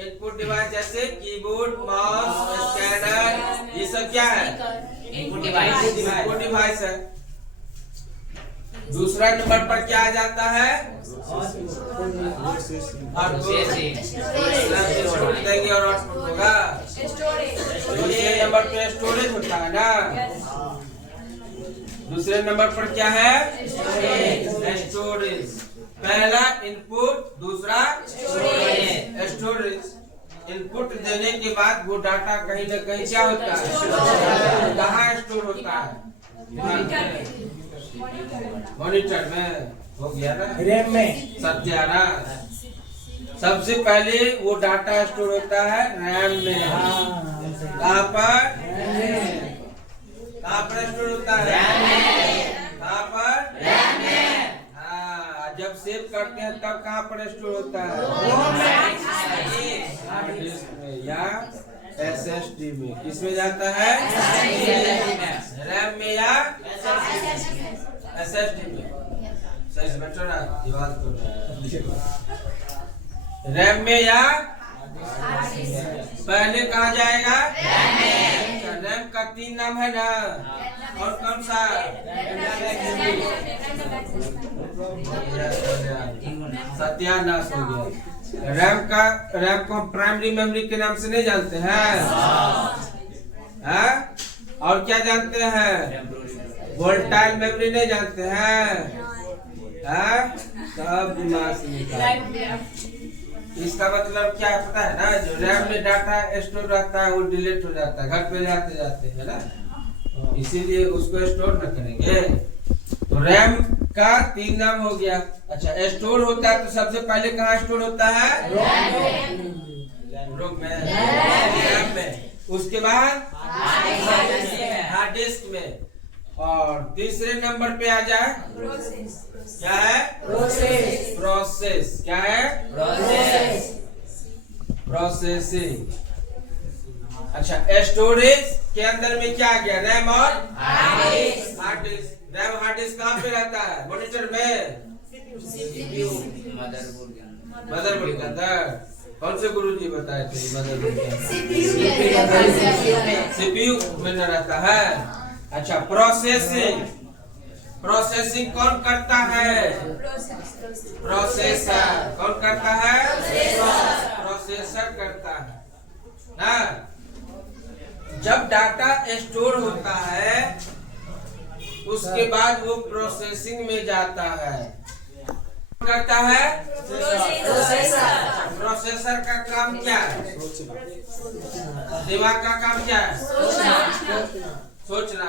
Input device जैसे keyboard, mouse, scanner, ये सब क्या है? Input device. इनपुट डिवाइस है। दूसरा नंबर पर क्या आ जाता है? देंगे और आउटपुट होगा। दूसरे नंबर पे स्टोरेज होता है ना। दूसरे नंबर पर क्या है? स्टोरेज। पहला इनपुट, दूसरा स्टोरेज। इनपुट देने के बाद वो डाटा कहीं न कहीं क्या होता है? कहाँ स्टोर होता है? मॉनिटर में हो गया ना, रैम में। सत्यानाश। सबसे पहले वो डाटा स्टोर होता है रैम में। कहाँ पर? कहाँ पर स्टोर होता है? कहाँ पर? हाँ, जब सेव करते हैं तब कहाँ पर स्टोर होता है? हार्ड डिस्क में या SSD में। किस में जाता है? रैम में या SSD में। सही बैठो ना, दीवार को। रैम में या पहले कहा जाएगा? रैम का 3 नाम है ना, और कौन सा? सत्यानाश हो गया। रैम को हम प्राइमरी मेमोरी के नाम से नहीं जानते हैं? और क्या जानते हैं? वोल्टाइल मेमोरी नहीं जानते हैं? सब दिमाग से निकाल। इसका मतलब क्या पता है ना, जो रैम में डाटा स्टोर रहता है वो डिलीट हो जाता है घर पे जाते जाते, है ना। इसीलिए उसको स्टोर न करेंगे। तो रैम का 3 नाम हो गया। अच्छा, स्टोर होता है तो सबसे पहले कहाँ स्टोर होता है? रोम में, रैम में। उसके बाद हार्ड डिस्क में। और तीसरे नंबर पे आ जाए, क्या है? प्रोसेस। क्या है? प्रोसेसिंग। अच्छा, स्टोरेज के अंदर में क्या आ गया? रैम और hard disk. RAM hard disk कहाँ पे रहता है? मॉनिटर में, मदरबोर्ड के अंदर। कौन से गुरुजी बताए थे मदरबोर्ड के अंदर? CPU में रहता है। अच्छा, प्रोसेसिंग। प्रोसेसिंग कौन करता है? प्रोसेसर। कौन करता है? प्रोसेसर करता है ना। जब डाटा स्टोर होता है उसके बाद वो प्रोसेसिंग में जाता है। करता है प्रोसेसर का काम क्या है? दिमाग का काम क्या है? सोचना।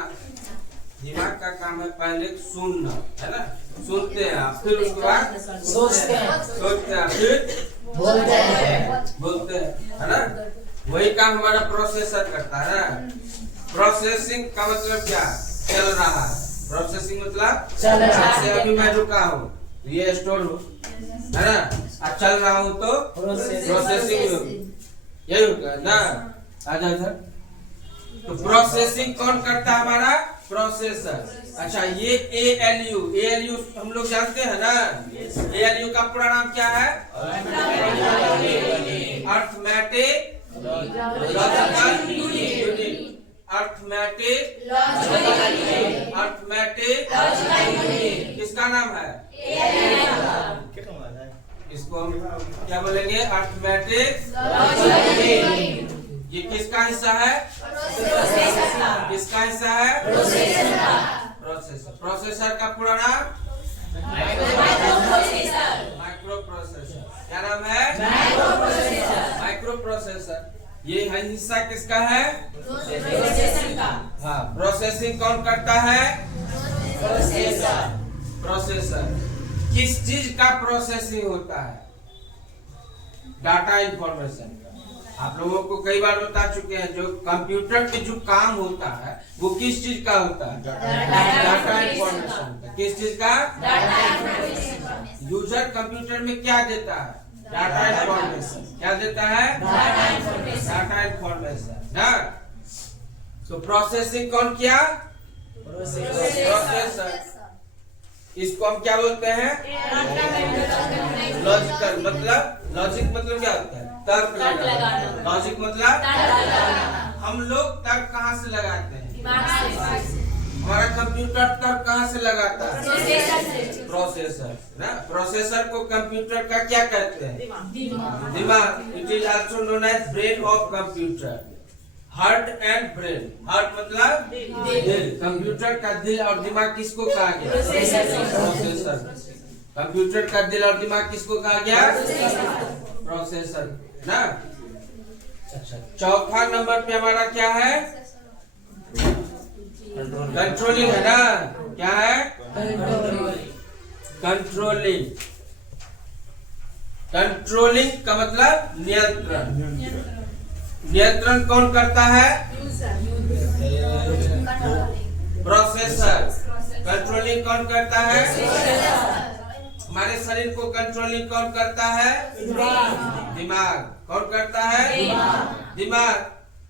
दिमाग का काम है पहले सुनना, है ना। सुनते हैं आप, फिर उसके बाद सोचते हैं, फिर बोलते हैं, है ना। वही काम हमारा प्रोसेसर करता है। प्रोसेसिंग का मतलब क्या? चल रहा है। प्रोसेसिंग मतलब जैसे अभी मैं रुका हूँ, ये स्टोर हो, है ना। चल रहा हूँ तो प्रोसेसिंग होगी, यही होगा ना। आजा इधर। तो प्रोसेसिंग कौन करता है? हमारा प्रोसेसर। अच्छा, ये ALU हम लोग जानते हैं ना। ALU का पूरा नाम क्या है? Arithmetic logical unit. अर्थमेटिक किसका नाम है? इसको हम क्या बोलेंगे? अर्थमेटिक। ये किसका हिस्सा है? किसका हिस्सा है? प्रोसेसर। प्रोसेसर का पूरा नाम? Micro processor. क्या नाम है? Micro processor. ये हिस्सा किसका है? हाँ, प्रोसेसिंग कौन करता है? प्रोसेसर। किस चीज का प्रोसेसिंग होता है? Data information. आप लोगों को कई बार बता चुके हैं, जो कंप्यूटर में जो काम होता है वो किस चीज का होता है? Data information. किस चीज का? यूजर कंप्यूटर में क्या देता है? Data information. क्या देता है? डाटा इंफॉर्मेशन ना। तो प्रोसेसिंग कौन किया? प्रोसेसर। इसको हम क्या बोलते हैं? लॉजिकल। मतलब लॉजिक मतलब क्या होता है? तर्क लगाना। लॉजिक मतलब हम लोग तर्क कहाँ से लगाते हैं? हमारा कंप्यूटर तर्क कहाँ से लगाता है? प्रोसेसर ना। प्रोसेसर को कंप्यूटर का क्या कहते हैं? दिमाग। It is also known as brain of computer. Heart and brain. Heart मतलब दिल। कंप्यूटर का दिल और दिमाग किसको कहा गया? प्रोसेसर। कंप्यूटर का दिल और दिमाग किसको कहा गया? प्रोसेसर ना। अच्छा, चौथा नंबर पे हमारा क्या है? कंट्रोलिंग है ना। क्या है? कंट्रोलिंग। कंट्रोलिंग का मतलब नियंत्रण। नियंत्रण कौन करता है? प्रोसेसर। कंट्रोलिंग कौन करता है? हमारे शरीर को कंट्रोलिंग कौन करता है? दिमाग। कौन करता है? दिमाग।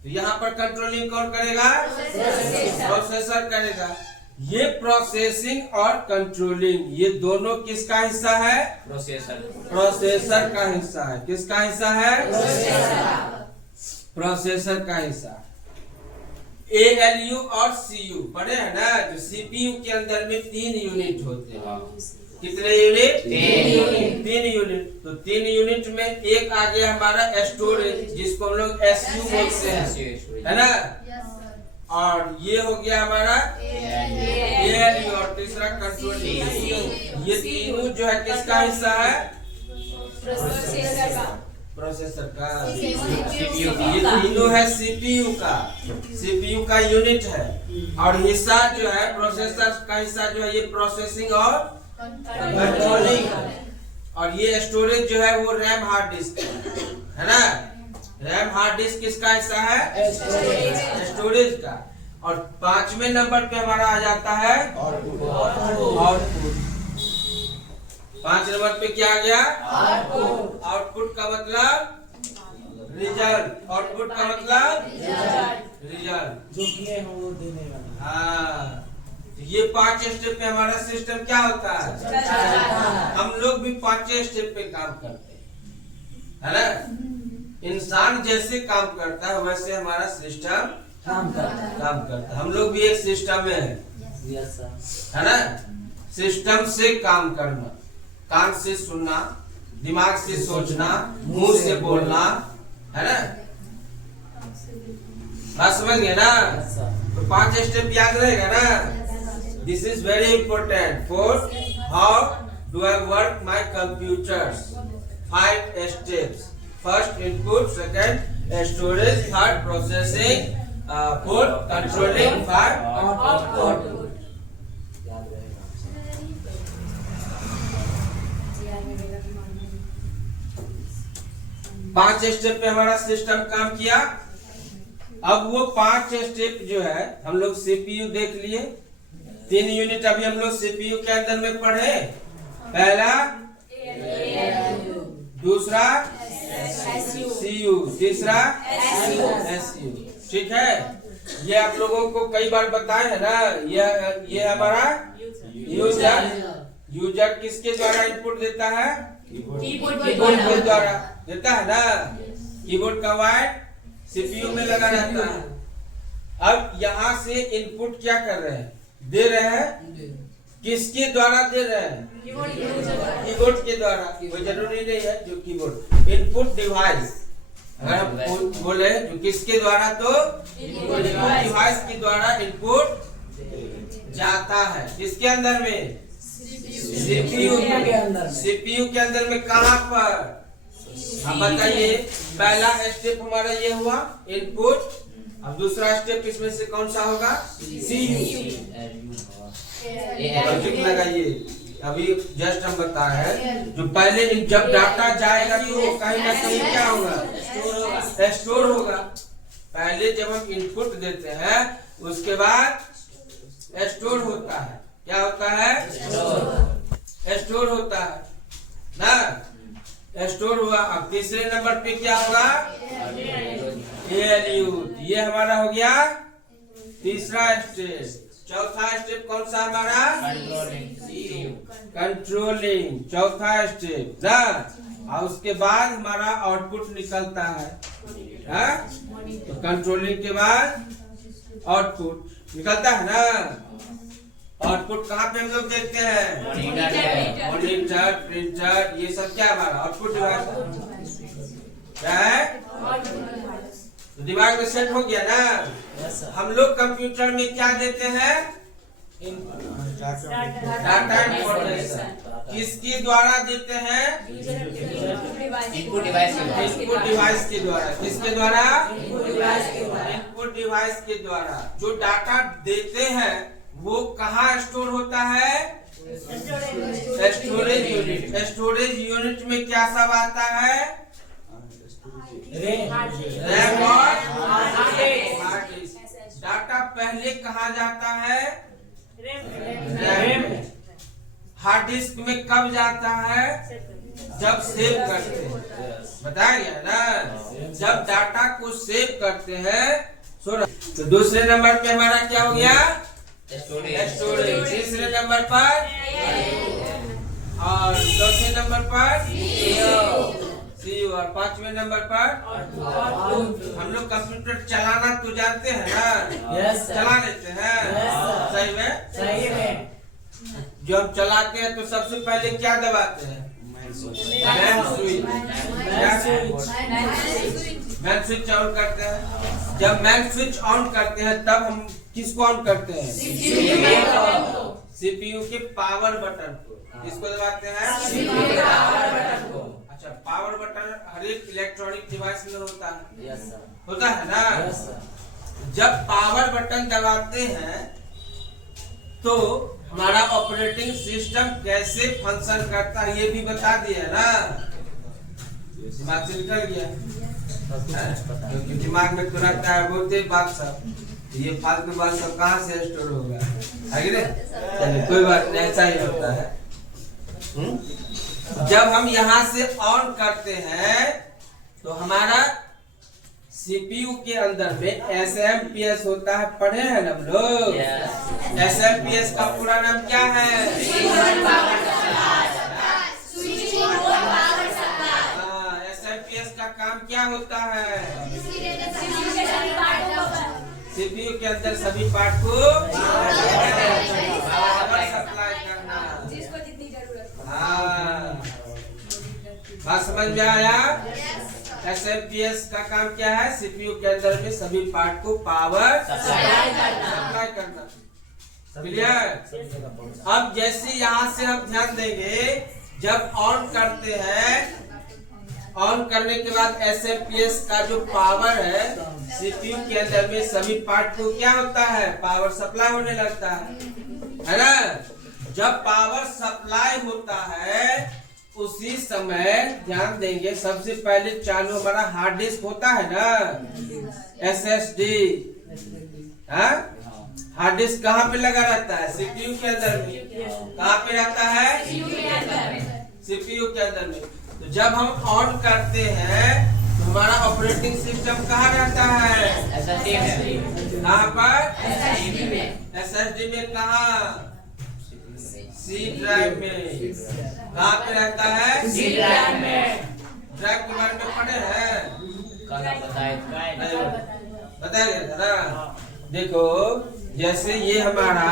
तो यहाँ पर कंट्रोलिंग कौन करेगा? प्रोसेसर करेगा। ये प्रोसेसिंग और कंट्रोलिंग ये दोनों किसका हिस्सा है? प्रोसेसर का हिस्सा है। किसका हिस्सा है? प्रोसेसर का हिस्सा। ALU और CU पढ़े हैं ना। जो CPU के अंदर में 3 यूनिट होते हैं। कितने यूनिट? 3 यूनिट। तो 3 यूनिट में एक आ गया हमारा स्टोरेज, जिसको हम लोग SU बोलते हैं, है ना। और ये हो गया हमारा ALU और तीसरा कंट्रोलिंग। ये तीनों जो है किसका हिस्सा है? प्रोसेसर का। ये तीनों है CPU का। CPU का यूनिट है। और हिस्सा जो है प्रोसेसर का हिस्सा जो है ये प्रोसेसिंग और कंट्रोलिंग। और ये स्टोरेज जो है वो रैम हार्ड डिस्क है ना। रैम हार्ड डिस्क किसका हिस्सा है? स्टोरेज का। और 5वें नंबर पे हमारा आ जाता है आउटपुट। 5 नंबर पे क्या आ गया? आउटपुट का मतलब रिजल्ट। आउटपुट का मतलब रिजल्ट। जो किए हैं वो देने वाला। हाँ, ये 5 स्टेप पे हमारा सिस्टम क्या होता है? हम लोग भी 5 स्टेप पे काम करते हैं, है ना। इंसान जैसे काम करता है वैसे हमारा सिस्टम काम करता है। हम लोग भी एक सिस्टम में है ना। सिस्टम से काम करना, कान से सुनना, दिमाग से सोचना, मुंह से बोलना, है ना। बात समझ गए ना। तो 5 स्टेप याद रहेगा ना। This is very important for how do I work my computers. 5 steps. First input, second storage, third processing, fourth controlling, 5 output. 5 step पे हमारा सिस्टम काम किया। अब वो 5 स्टेप जो है हम लोग CPU देख लिए। 3 यूनिट अभी हम लोग CPU के अंदर में पढ़े। पहला दूसरा CU, तीसरा SU। ठीक है। ये आप लोगों को कई बार बताया है ना। ये हमारा यूजर किसके द्वारा इनपुट देता है? कीबोर्ड के द्वारा देता है ना। कीबोर्ड का वायर CPU में लगा रहता है। अब यहाँ से इनपुट क्या कर रहे हैं? दे रहे हैं। किसके द्वारा दे रहे हैं? कीबोर्ड के द्वारा। कोई जरूरी नहीं है जो कीबोर्ड। इनपुट डिवाइस अगर हम बोले जो किसके द्वारा, तो डिवाइस के द्वारा इनपुट जाता है। किसके अंदर में? CPU के अंदर में। कहाँ पर? अब बताइए। पहला स्टेप हमारा ये हुआ इनपुट। अब दूसरा स्टेप इसमें से कौन सा होगा? CU। लॉजिक लगाइए। अभी जस्ट हम बताए हैं जो पहले जब डाटा जाएगा तो वो कहीं ना कहीं क्या होगा? स्टोर होगा। पहले जब हम इनपुट देते हैं उसके बाद स्टोर होता है। क्या होता है? स्टोर होता है ना। स्टोर हुआ। अब तीसरे नंबर पे क्या होगा? ALU। ये हमारा हो गया तीसरा स्टेप। चौथा स्टेप कौन सा हमारा? कंट्रोलिंग। चौथा स्टेप ना। और उसके बाद हमारा आउटपुट निकलता है, हाँ? तो कंट्रोलिंग के बाद आउटपुट निकलता है ना। आउटपुट कहाँ पे हम लोग देखते हैं? मॉनिटर, प्रिंटर, ये सब क्या हमारा आउटपुट डिवाइस क्या है? तो दिमाग में सेट हो गया ना। हम लोग कंप्यूटर में क्या देते हैं? Data information. किसके द्वारा देते हैं? इनपुट डिवाइस के द्वारा। किसके द्वारा? इनपुट डिवाइस के द्वारा। जो डाटा देते हैं वो कहाँ स्टोर होता है? Storage unit. स्टोरेज यूनिट में क्या सब आता है? रैम और हार्ड डिस्क। डाटा पहले कहाँ जाता है? रैम। हार्ड डिस्क में कब जाता है? जब सेव करते हैं, बताया गया ना। जब डाटा को सेव करते हैं तो दूसरे नंबर पे हमारा क्या हो गया? स्टोरेज। तीसरे नंबर पर और चौथे नंबर पर सीयू और पांचवें नंबर पर हम लोग कंप्यूटर चलाना तो जानते हैं ना। चला लेते हैं सही में। सही में जो हम चलाते हैं तो सबसे पहले क्या दबाते हैं? Man switch. Man switch on करते हैं। जब मैन स्विच ऑन करते हैं तब हम किसको ऑन करते हैं? सीपीयू के पावर बटन को। किसको दबाते हैं? अच्छा, पावर बटन हर एक इलेक्ट्रॉनिक डिवाइस में होता है। होता है ना। जब पावर बटन दबाते हैं तो हमारा ऑपरेटिंग सिस्टम कैसे फंक्शन करता है ये भी बता दिया ना। दिमाग से निकल गया, क्योंकि दिमाग में तो रहता है बहुत ही बात सब। ये फालतू बात सब कहाँ से स्टोर होगा? चलिए कोई बात नहीं, ऐसा ही होता है। जब हम यहाँ से ऑन करते हैं तो हमारा सीपीयू के अंदर में एसएमपीएस होता है। पढ़े हैं हम लोग? एसएमपीएस का पूरा नाम क्या है? एसएमपीएस का काम क्या होता है? सीपीयू के अंदर सभी पार्ट को पावर सप्लाई करना। हाँ, बात समझ में आया? एसएमपीएस का काम क्या है? सीपीयू के अंदर में सभी पार्ट को पावर सप्लाई करना। क्लियर? अब जैसे यहाँ से हम ध्यान देंगे, जब ऑन करते हैं, ऑन करने के बाद एसएमपीएस का जो पावर है सीपीयू के अंदर में सभी पार्ट को क्या होता है? पावर सप्लाई होने लगता है ना। जब पावर सप्लाई होता है उसी समय ध्यान देंगे, सबसे पहले चालू हमारा हार्ड डिस्क होता है ना, एसएसडी। हार्ड डिस्क कहाँ पे लगा रहता है? सीपीयू के अंदर में। कहाँ पे रहता है? सीपीयू के अंदर में। तो जब हम ऑन करते हैं तो हमारा ऑपरेटिंग सिस्टम कहाँ रहता है? कहाँ पर? एसएसडी में। कहाँ? सी ड्राइव में। कहाँ पे रहता है? सी ड्राइव में। ड्राइव के बारे में पढ़े हैं? बताया गया था ना। देखो, जैसे ये हमारा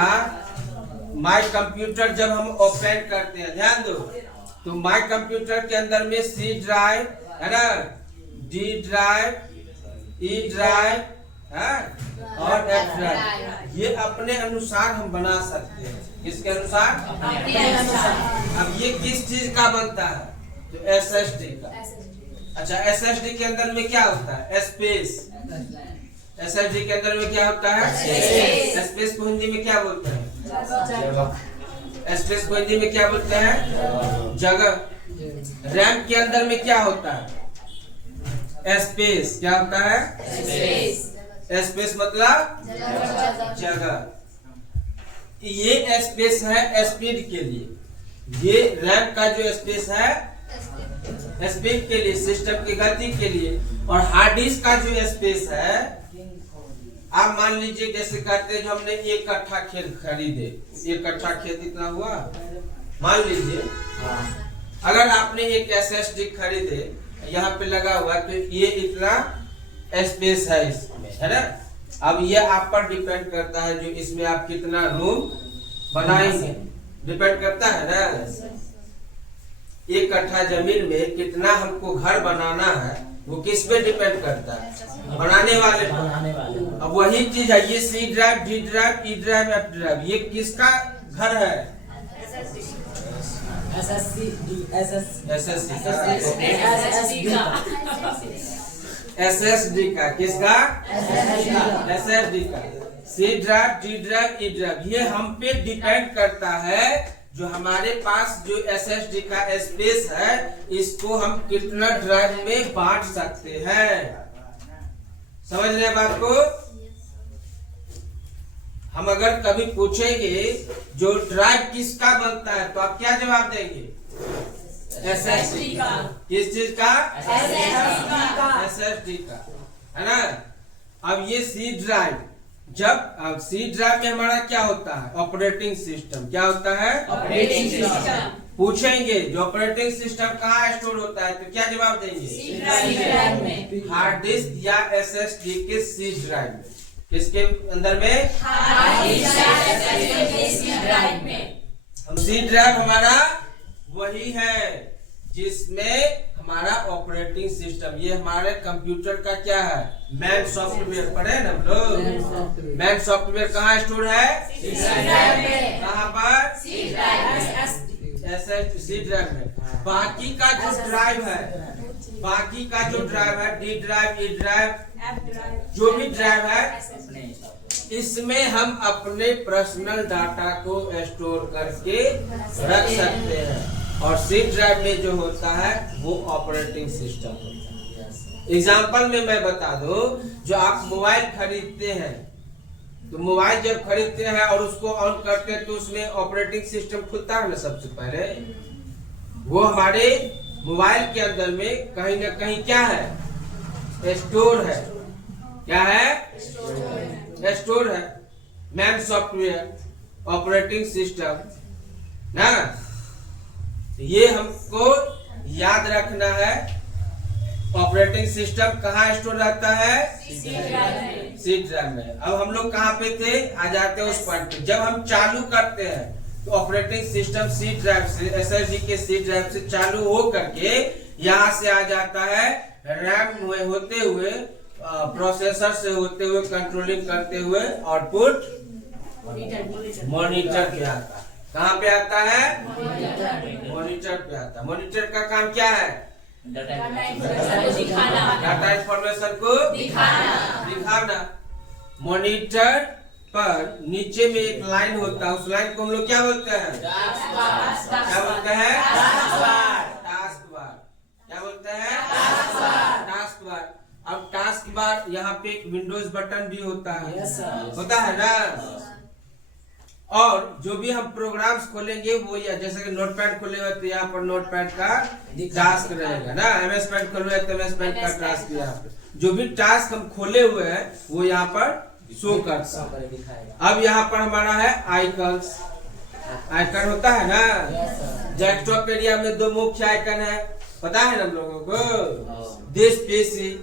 माई कंप्यूटर जब हम ओपन करते हैं, ध्यान दो, तो माई कंप्यूटर के अंदर में सी ड्राइव है ना, डी ड्राइव, ई ड्राइव है और एफ ड्राइव। ये अपने अनुसार हम बना सकते हैं। किसके अनुसार? अब ये किस चीज का बनता है? तो एसएसडी का। अच्छा, एसएसडी के अंदर में क्या होता है? स्पेस। एसएसडी के अंदर में क्या होता है? स्पेस को हिंदी में क्या बोलते हैं? स्पेस को हिंदी में क्या बोलते हैं? जगह। रैम के अंदर में क्या होता है? स्पेस। क्या होता है? स्पेस मतलब जगह। ये स्पेस है स्पीड के लिए। ये रैम का जो स्पेस है स्पीड के लिए, सिस्टम की गति के लिए। और हार्ड डिस्क का जो स्पेस है, आप मान लीजिए जैसे कहते हैं जो हमने 1 कट्ठा खेत खरीदे, 1 कट्ठा खेत इतना हुआ मान लीजिए, अगर आपने एक SSD खरीदे, यहाँ पे लगा हुआ, तो ये इतना स्पेस है इसमें, है ना। अब ये आप पर डिपेंड करता है, जो इसमें आप कितना रूम बनाएंगे, डिपेंड करता है ना। 1 कट्ठा जमीन में कितना हमको घर बनाना है, वो किस पे डिपेंड करता है, बनाने वाले पर। अब वही चीज है, ये C drive, D drive, E drive, F drive, ये किसका घर है? SSD का। किसका? SSD का। C drive, D drive, E drive, ये हम पे डिपेंड करता है। जो हमारे पास जो SSD का स्पेस है, इसको हम कितना ड्राइव में बांट सकते हैं। समझ रहे हैं बात को? हम अगर कभी पूछेंगे जो ड्राइव किसका बनता है, तो आप क्या जवाब देंगे? SSD का। किस चीज का? SSD का, है ना। अब ये C ड्राइव, जब C ड्राइव में हमारा क्या होता है? Operating system. क्या होता है? Operating system. पूछेंगे जो ऑपरेटिंग सिस्टम कहाँ स्टोर होता है, तो क्या जवाब देंगे? C ड्राइव में। हार्ड डिस्क या SSD के C ड्राइव में। किसके अंदर में? हार्ड डिस्क या SSD के C ड्राइव में। हम C ड्राइव हमारा वही है जिसमें हमारा ऑपरेटिंग सिस्टम, ये हमारे कंप्यूटर का क्या है? Man software. पढ़े ना हम लोग? मैन सॉफ्टवेयर कहाँ स्टोर है? C ड्राइव में। कहाँ पर? C ड्राइव में। C ड्राइव में। बाकी का जो ड्राइव है, बाकी का जो ड्राइव है, D ड्राइव, E ड्राइव, जो भी ड्राइव है, इसमें हम अपने पर्सनल डाटा को स्टोर करके रख सकते हैं। और C ड्राइव में जो होता है वो ऑपरेटिंग सिस्टम होता है। एग्जाम्पल में मैं बता दूं, जो आप मोबाइल खरीदते हैं, तो मोबाइल जब खरीदते हैं और उसको ऑन करते हैं, तो उसमें ऑपरेटिंग सिस्टम खुलता है ना। सबसे पहले वो हमारे मोबाइल के अंदर में कहीं ना कहीं क्या है? स्टोर है। क्या है? स्टोर है। मैन सॉफ्टवेयर, ऑपरेटिंग सिस्टम ना। ये हमको याद रखना है। ऑपरेटिंग सिस्टम कहाँ स्टोर रहता है? C ड्राइव में। अब हम लोग कहाँ पे थे? आ जाते हैं उस पॉइंट पे। जब हम चालू करते हैं, तो ऑपरेटिंग सिस्टम C ड्राइव से, SSD के C ड्राइव से चालू हो करके यहाँ से आ जाता है रैम में होते हुए, प्रोसेसर से होते हुए, कंट्रोलिंग करते हुए आउटपुट मॉनिटर पे आता है। कहाँ पे आता है? मॉनिटर पे आता है। मॉनिटर का काम क्या है? डाटा इंफॉर्मेशन को दिखाना। मॉनिटर पर नीचे में एक लाइन होता है, उस लाइन को हम लोग क्या बोलते हैं? क्या बोलते हैं? Task bar. क्या बोलते हैं? Task bar. अब टास्क बार यहाँ पे एक विंडोज बटन भी होता है। होता है ना। और जो भी हम प्रोग्राम्स खोलेंगे वो, या जैसे कि नोटपैड खोले हुए, तो यहाँ पर नोटपैड का टास्क रहेगा ना। MS पेंट खोले हुए तो MS पेंट का टास्क यहाँ पे। जो भी टास्क हम खोले हुए हैं वो यहाँ पर शो करता है। अब यहाँ पर हमारा है आइकन्स। आइकन होता है ना। डेस्कटॉप एरिया में 2 मुख्य आइकन है, पता है ना हम लोगों को? दिस PC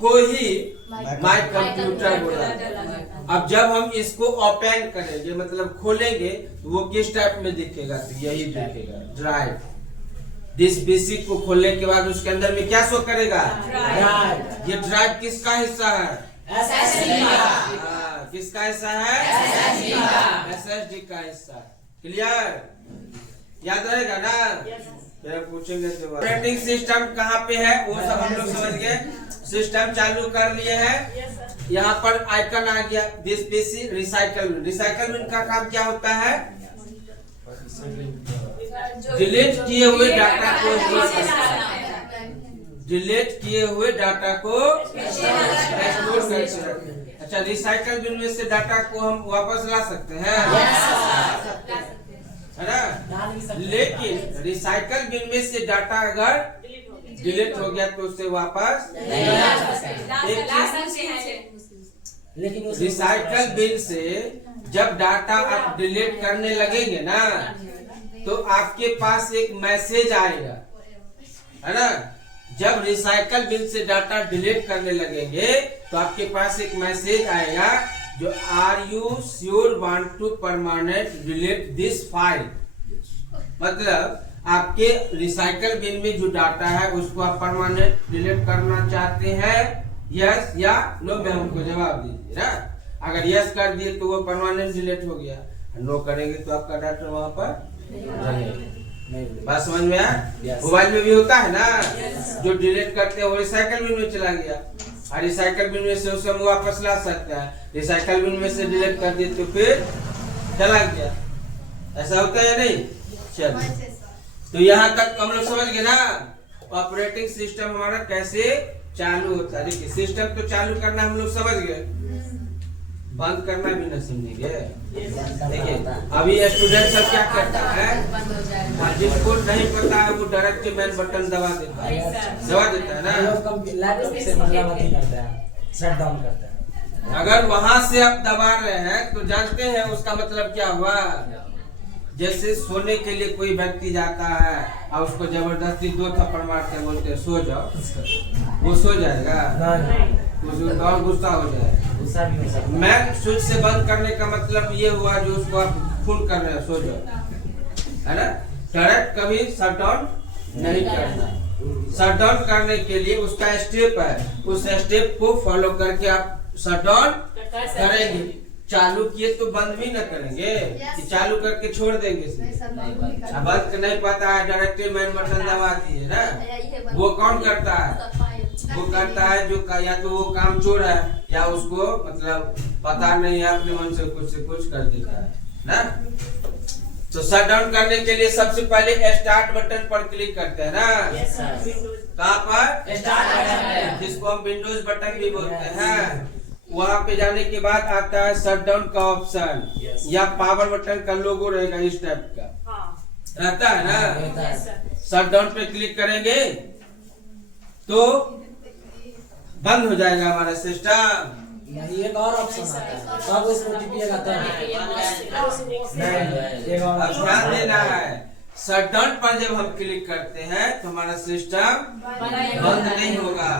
को ही माय कंप्यूटर बोला। अब जब हम इसको ओपन करेंगे, मतलब खोलेंगे, तो वो किस टाइप में दिखेगा? तो यही दिखेगा, ड्राइव। दिस PC को खोलने के बाद उसके अंदर में क्या शो करेगा? ड्राइव। ये ड्राइव किसका हिस्सा है? SSD का। किसका हिस्सा है? SSD का हिस्सा। क्लियर? याद रहेगा ना। फिर पूछेंगे तो ऑपरेटिंग सिस्टम कहाँ पे है वो सब हम लोग समझ गए। सिस्टम चालू कर लिए हैं। यहाँ पर आइकन आ गया, this PC recycle bin. Recycle bin का काम क्या होता है? डिलीट किए हुए डाटा को डिलीट किए हुए डाटा को स्टोर करते हैं। अच्छा, रिसाइकल बिन में से डाटा को हम वापस ला सकते हैं, है ना। लेकिन रिसाइकल बिन में से डाटा अगर डिलीट हो गया तो उससे वापस नहीं ला सकते। लेकिन रिसाइकल बिन से जब डाटा आप डिलीट करने लगेंगे ना तो आपके पास एक मैसेज आएगा, है ना। जब रिसाइकल बिन से डाटा डिलीट करने लगेंगे तो आपके पास एक मैसेज आएगा जो are you sure want to permanent delete this file. मतलब आपके रिसाइकल बिन में जो डाटा है उसको आप परमानेंट डिलीट करना चाहते हैं, यस या नो में हमको जवाब दीजिए ना। अगर यस कर दिए तो वो परमानेंट डिलीट हो गया, नो करेंगे तो आपका डाटा वहां पर रहेगा। बात समझ में आया? मोबाइल में भी होता है ना, जो डिलीट करते हैं वो रिसाइकल बिन में चला गया, और रिसाइकल बिन में से उसे हम वापस ला सकते हैं। रिसाइकल बिन में से डिलीट कर दिए तो फिर चला गया। ऐसा होता है या नहीं? चलिए, तो यहाँ तक हम लोग समझ गए ना ऑपरेटिंग सिस्टम हमारा कैसे चालू होता है। देखिए सिस्टम तो चालू करना हम लोग समझ गए, बंद करना भी न समझेंगे। देखिए अभी स्टूडेंट सब क्या करता है, जिसको नहीं पता है वो डायरेक्ट मैन बटन दबा देता है ना, शट डाउन करता है। अगर वहां से आप दबा रहे हैं तो जानते हैं उसका मतलब क्या हुआ। जैसे सोने के लिए कोई व्यक्ति जाता है और उसको जबरदस्ती 2 थप्पड़ मारते हैं, बोलते हैं सो जाओ, वो सो जाएगा? उसको और गुस्सा हो जाएगा। मैन स्विच से बंद करने का मतलब ये हुआ जो उसको आप फुल कर रहे हैं, सो जाओ, है ना। डायरेक्ट कभी शट डाउन नहीं करना। शट डाउन करने के लिए उसका स्टेप है, उस स्टेप को फॉलो करके आप शट डाउन करेंगे। चालू किए तो बंद भी न करेंगे कि चालू करके छोड़ देंगे। बंद नहीं पता है डायरेक्ट मैन बटन दबा दिए ना। वो कौन करता है? वो करता है जो या तो वो काम चोर है या उसको मतलब पता नहीं है, अपने मन से कुछ कर देता है ना। तो शट डाउन करने के लिए सबसे पहले स्टार्ट बटन पर क्लिक करते हैं ना। कहाँ पर? स्टार्ट बटन, जिसको हम विंडोज बटन भी बोलते हैं। वहां पे जाने के बाद आता है शट डाउन का ऑप्शन, या पावर बटन का लोगो रहेगा इस टाइप का रहता है ना। शट डाउन पे क्लिक करेंगे तो बंद हो जाएगा हमारा सिस्टम। नहीं, एक और ऑप्शन आता है, तब उसको टिपिएगा तब। नहीं, एक और अब ध्यान देना है, शट डाउन पर जब हम क्लिक करते हैं तो हमारा सिस्टम बंद नहीं होगा।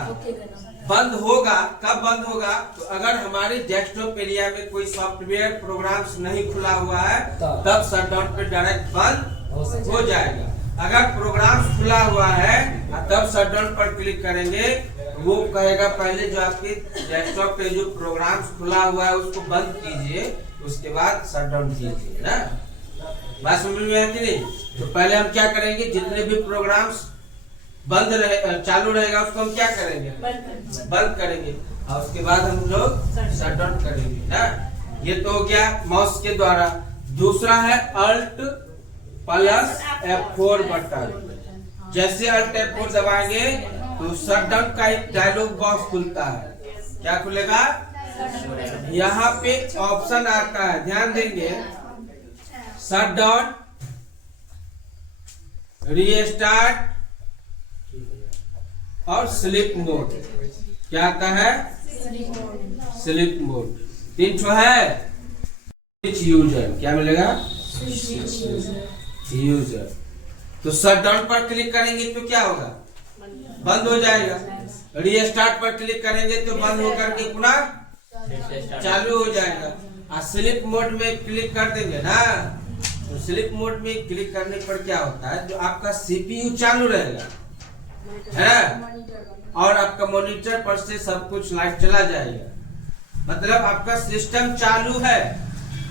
बंद होगा कब बंद होगा? तो अगर हमारे डेस्कटॉप एरिया में कोई सॉफ्टवेयर प्रोग्राम्स नहीं खुला हुआ है तब शट डाउन पे डायरेक्ट बंद हो जाएगा। अगर प्रोग्राम्स खुला हुआ है तब शट डाउन पर क्लिक करेंगे, वो कहेगा पहले जो आपके डेस्कटॉप पे जो प्रोग्राम्स खुला हुआ है उसको बंद कीजिए, उसके बाद शट डाउन कीजिए ना। बात समझ में है कि नहीं? तो पहले हम क्या करेंगे, जितने भी प्रोग्राम्स बंद रहे चालू रहेगा उसको हम क्या करेंगे? बंद करेंगे, और उसके बाद हम लोग शट डाउन करेंगे ना। ये तो हो गया माउस के द्वारा। दूसरा है अल्ट प्लस F4 बटन। जैसे अल्ट F4 दबाएंगे तो शट डाउन का एक डायलॉग बॉक्स खुलता है। क्या खुलेगा? यहाँ पे ऑप्शन आता है, ध्यान देंगे, शट डाउन, रीस्टार्ट और स्लीप मोड। क्या आता है? Sleep mode. 3 ठो है। स्विच यूजर, क्या मिलेगा? यूजर। तो शट डाउन पर क्लिक करेंगे तो क्या होगा? बंद हो जाएगा। रीस्टार्ट पर क्लिक करेंगे तो बंद होकर के पुनः चालू हो जाएगा। और स्लीप मोड में क्लिक कर देंगे ना, तो स्लीप मोड में क्लिक करने पर क्या होता है, जो आपका सीपीयू चालू रहेगा है, और आपका मॉनिटर पर से सब कुछ लाइट चला जाएगा। मतलब आपका सिस्टम चालू है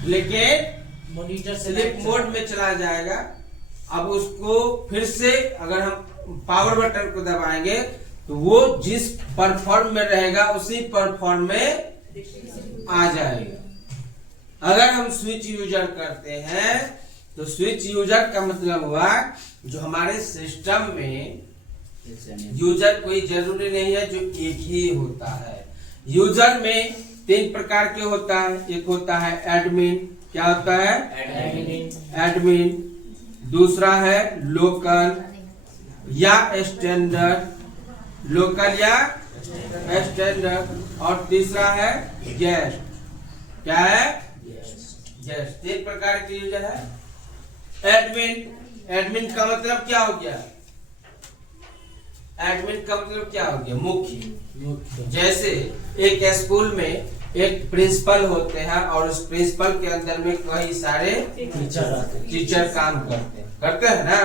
लेकिन मॉनिटर स्लीप मोड में चला जाएगा। अब उसको फिर से अगर हम पावर बटन को दबाएंगे तो वो जिस परफॉर्म में रहेगा उसी परफॉर्म में आ जाएगा। अगर हम स्विच यूजर करते हैं तो स्विच यूजर का मतलब हुआ जो हमारे सिस्टम में यूजर कोई जरूरी नहीं है, जो एक ही होता है। यूजर में 3 प्रकार के होता है। एक होता है एडमिन। क्या होता है? एडमिन। दूसरा है लोकल या स्टैंडर्ड, लोकल या स्टैंडर्ड। और तीसरा है गेस्ट। क्या है? गेस्ट, 3 प्रकार के यूजर है। एडमिन का मतलब क्या हो गया? एडमिन का मतलब क्या हो गया? मुख्य। जैसे एक स्कूल में एक प्रिंसिपल होते हैं और उस प्रिंसिपल के अंदर में कई सारे टीचर काम करते हैं ना।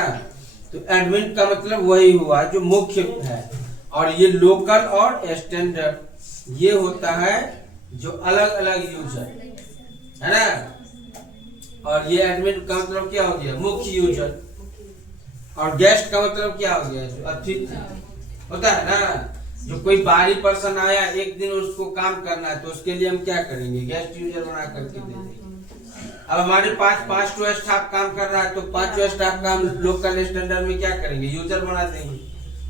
तो एडमिन का मतलब वही हुआ जो मुख्य है। और ये लोकल और स्टैंडर्ड ये होता है जो अलग अलग यूजर है ना। और ये एडमिन का मतलब क्या हो गया? मुख्य यूजर। और गेस्ट का मतलब क्या हो गया? जो अतिथि होता है ना। जो कोई बाहरी पर्सन आया, एक दिन उसको काम करना है तो उसके लिए हम क्या करेंगे? गेस्ट यूजर बना करके दे देंगे। अब हमारे पास 5 स्टाफ काम कर रहा है तो 5 स्टाफ का हम लोकल स्टैंडर्ड में क्या करेंगे? यूजर बना देंगे।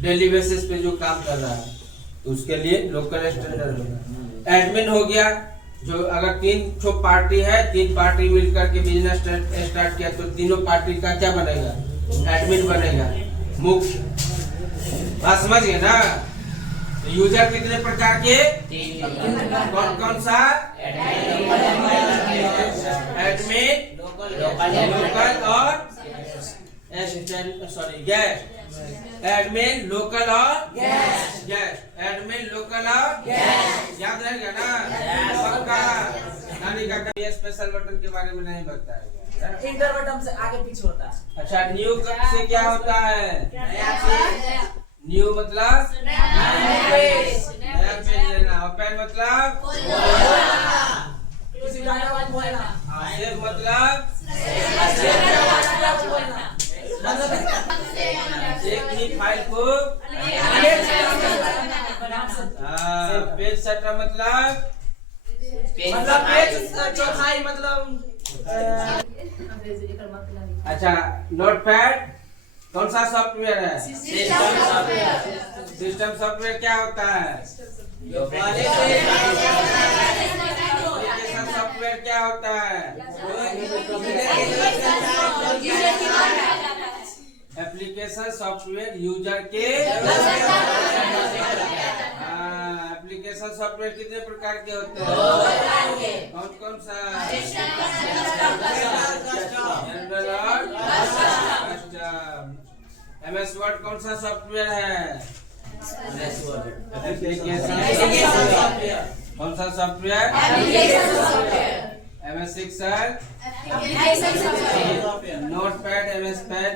डेली बेसिस पे जो काम कर रहा है तो उसके लिए लोकल स्टैंडर्ड में। एडमिन हो गया जो अगर 3 पार्टी है, 3 पार्टी मिलकर के बिजनेस स्टार्ट किया तो तीनों पार्टी का क्या बनेगा? एडमिन बनेगा, मुख्य। बात समझ गए ना। तो यूजर कितने प्रकार के? कौन कौन सा? एडमिन, लोकल और गेस्ट। एडमिन, लोकल और गेस्ट। एडमिन, लोकल और याद रहेगा ना? पक्का। नानी का कभी स्पेशल बटन के बारे में नहीं बताएगा। इंटर बटन से आगे पीछे होता है। अच्छा, न्यू से क्या होता है? न्यू मतलब नया पेज लेना। ओपन मतलब सेव मतलब एक ही फाइल को पेज सेटर मतलब पेज चौथाई मतलब। अच्छा, नोटपैड कौन सा सॉफ्टवेयर है? सिस्टम सॉफ्टवेयर क्या होता है? एप्लीकेशन सॉफ्टवेयर क्या होता है? एप्लीकेशन सॉफ्टवेयर यूजर के। एप्लीकेशन सॉफ्टवेयर कितने प्रकार के होते हैं? कौन कौन सा? जनरल और कस्टम। MS वर्ड कौन सा सॉफ्टवेयर है? कौन सा software? MS Excel, Notepad MS pad,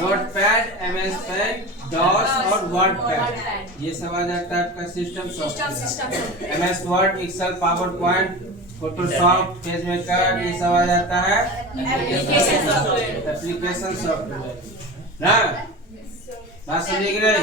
Notepad MS pad, DOS और वर्ड पैड, ये सब आ जाता है आपका system software. MS Word, Excel, PowerPoint, Photoshop, PageMaker, ये सब आ जाता है एप्लीकेशन सॉफ्टवेयर ना। बात समझ गए?